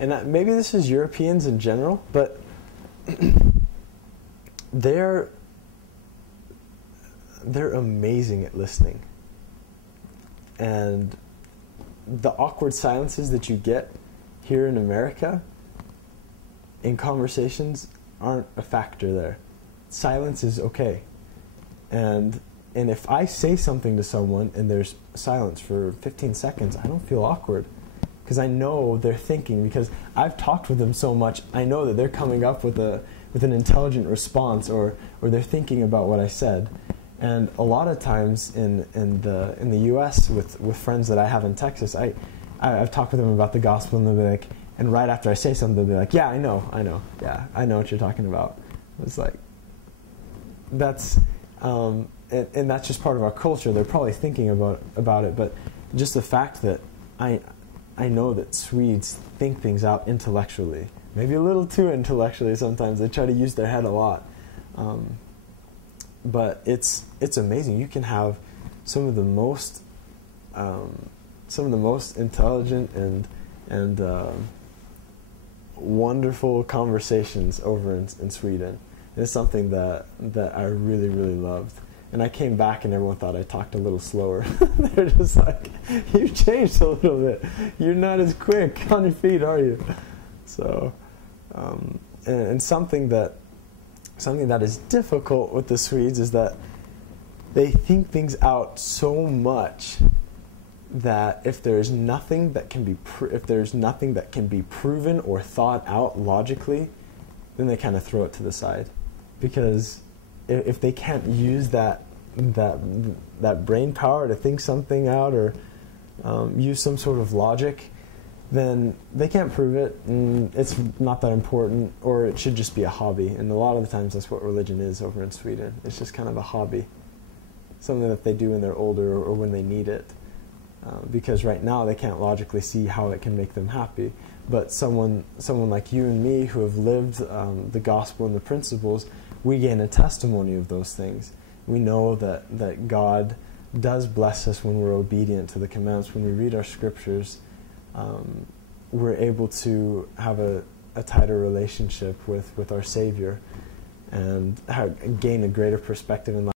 and maybe this is Europeans in general, but they're amazing at listening. And the awkward silences that you get here in America in conversations aren't a factor there. Silence is okay. And if I say something to someone and there's silence for 15 seconds, I don't feel awkward, because I know they're thinking, because I've talked with them so much, I know that they're coming up with an intelligent response, or they're thinking about what I said. And a lot of times in the U.S. with friends that I have in Texas, I've talked with them about the gospel, and they'll be like, and right after I say something, they'll be like, yeah, I know, yeah, I know what you're talking about. It's like, that's, and that's just part of our culture. They're probably thinking about it, but just the fact that I know that Swedes think things out intellectually, maybe a little too intellectually sometimes. They try to use their head a lot. But it's amazing. You can have some of the most intelligent and wonderful conversations over in Sweden. And it's something that I really, really loved. And I came back and everyone thought I talked a little slower. They're just like, you've changed a little bit. You're not as quick on your feet, are you? So, and something that is difficult with the Swedes is that they think things out so much that if there's nothing that can be proven or thought out logically, then they kind of throw it to the side, because if they can't use that brain power to think something out, or use some sort of logic, then they can't prove it, and it's not that important, or it should just be a hobby. And a lot of the times that's what religion is over in Sweden. It's just kind of a hobby, something that they do when they're older or when they need it, because right now they can't logically see how it can make them happy. But someone like you and me who have lived the gospel and the principles, we gain a testimony of those things. We know that God does bless us when we're obedient to the commandments. When we read our scriptures, we're able to have a tighter relationship with our Savior, and gain a greater perspective in life.